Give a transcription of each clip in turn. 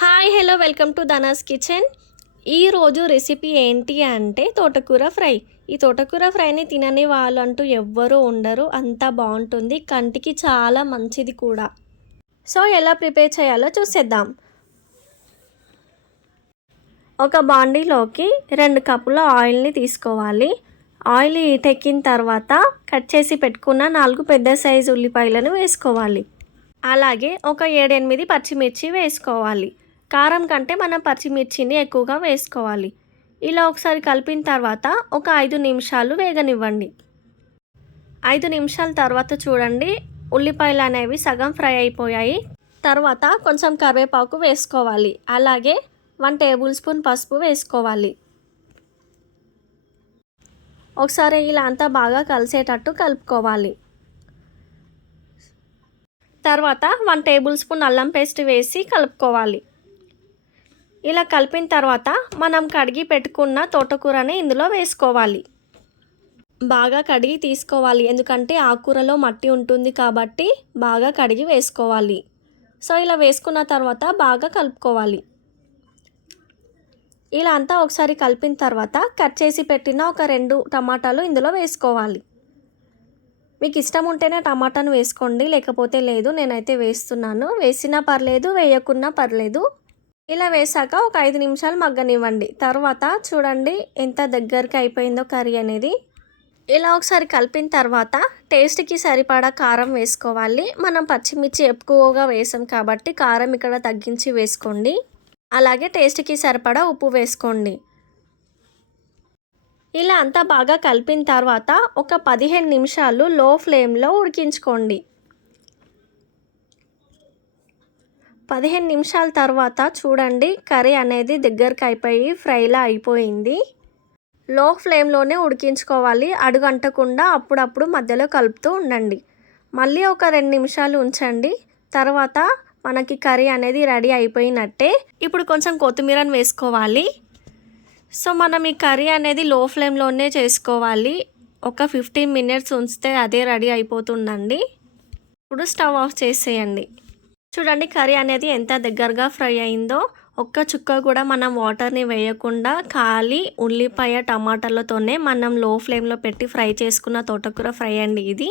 Hi hello welcome to ధనాస్ kitchen. ఈరోజు recipe ఏంటి అంటే తోటకూర ఫ్రై. ఈ తోటకూర ఫ్రైని తినని వాళ్ళంటూ ఎవ్వరూ ఉండరు, అంతా బాగుంటుంది, కంటికి చాలా మంచిది కూడా. సో ఎలా ప్రిపేర్ చేయాలో చూసేద్దాం. ఒక బాండీలోకి 2 కప్పుల ఆయిల్ని తీసుకోవాలి. ఆయిల్ హీట్ ఎక్కిన తర్వాత కట్ చేసి పెట్టుకున్న 4 పెద్ద సైజు ఉల్లిపాయలను వేసుకోవాలి. అలాగే ఒక 7-8 పచ్చిమిర్చి వేసుకోవాలి. కారం కంటే మనం పచ్చిమిర్చిని ఎక్కువగా వేసుకోవాలి. ఇలా ఒకసారి కలిపిన తర్వాత ఒక 5 నిమిషాలు వేగనివ్వండి. 5 నిమిషాల తర్వాత చూడండి, ఉల్లిపాయలు అనేవి సగం ఫ్రై అయిపోయాయి. తర్వాత కొంచెం కరివేపాకు వేసుకోవాలి. అలాగే 1 టేబుల్ స్పూన్ పసుపు వేసుకోవాలి. ఒకసారి ఇలా అంతా బాగా కలిసేటట్టు కలుపుకోవాలి. తర్వాత 1 టేబుల్ స్పూన్ అల్లం పేస్ట్ వేసి కలుపుకోవాలి. ఇలా కలిపిన తర్వాత మనం కడిగి పెట్టుకున్న తోటకూరని ఇందులో వేసుకోవాలి. బాగా కడిగి తీసుకోవాలి, ఎందుకంటే ఆకుకూరలో మట్టి ఉంటుంది కాబట్టి బాగా కడిగి వేసుకోవాలి. సో ఇలా వేసుకున్న తర్వాత బాగా కలుపుకోవాలి. ఇలా అంతా ఒకసారి కలిపిన తర్వాత కట్ చేసి పెట్టిన ఒక 2 టమాటాలు ఇందులో వేసుకోవాలి. మీకు ఇష్టం ఉంటేనే టమాటాను వేసుకోండి, లేకపోతే లేదు. నేనైతే వేస్తున్నాను. వేసినా పర్లేదు, వేయకున్నా పర్లేదు. ఇలా వేసాక ఒక 5 నిమిషాలు మగ్గనివ్వండి. తర్వాత చూడండి ఎంత దగ్గరికి అయిపోయిందో కర్రీ అనేది. ఇలా ఒకసారి కలిపిన తర్వాత టేస్ట్కి సరిపడా కారం వేసుకోవాలి. మనం పచ్చిమిర్చి ఎక్కువగా వేసాం కాబట్టి కారం ఇక్కడ తగ్గించి వేసుకోండి. అలాగే టేస్ట్కి సరిపడా ఉప్పు వేసుకోండి. ఇలా అంతా బాగా కలిపిన తర్వాత ఒక 15 నిమిషాలు లో ఫ్లేమ్లో ఉడికించుకోండి. 15 నిమిషాల తర్వాత చూడండి, కర్రీ అనేది దగ్గరికి అయిపోయి ఫ్రైలా అయిపోయింది. లో ఫ్లేమ్లోనే ఉడికించుకోవాలి, అడుగంటకుండా అప్పుడప్పుడు మధ్యలో కలుపుతూ ఉండండి. మళ్ళీ ఒక 2 నిమిషాలు ఉంచండి. తర్వాత మనకి కర్రీ అనేది రెడీ అయిపోయినట్టే. ఇప్పుడు కొంచెం కొత్తిమీరని వేసుకోవాలి. సో మనం ఈ కర్రీ అనేది లో ఫ్లేమ్లోనే చేసుకోవాలి. ఒక 15 మినిట్స్ ఉంచితే అదే రెడీ అయిపోతుందండి. ఇప్పుడు స్టవ్ ఆఫ్ చేసేయండి. చూడండి కర్రీ అనేది ఎంత దగ్గరగా ఫ్రై అయిందో. ఒక్క చుక్క కూడా మనం వాటర్ని వేయకుండా ఖాళీ ఉల్లిపాయ టమాటాలతోనే మనం లో ఫ్లేమ్లో పెట్టి ఫ్రై చేసుకున్న తోటకూర ఫ్రై అండి ఇది.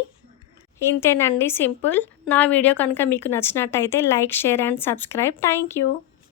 ఇంతేనండి, సింపుల్. నా వీడియో కనుక మీకు నచ్చినట్టయితే like, share and subscribe. Thank you.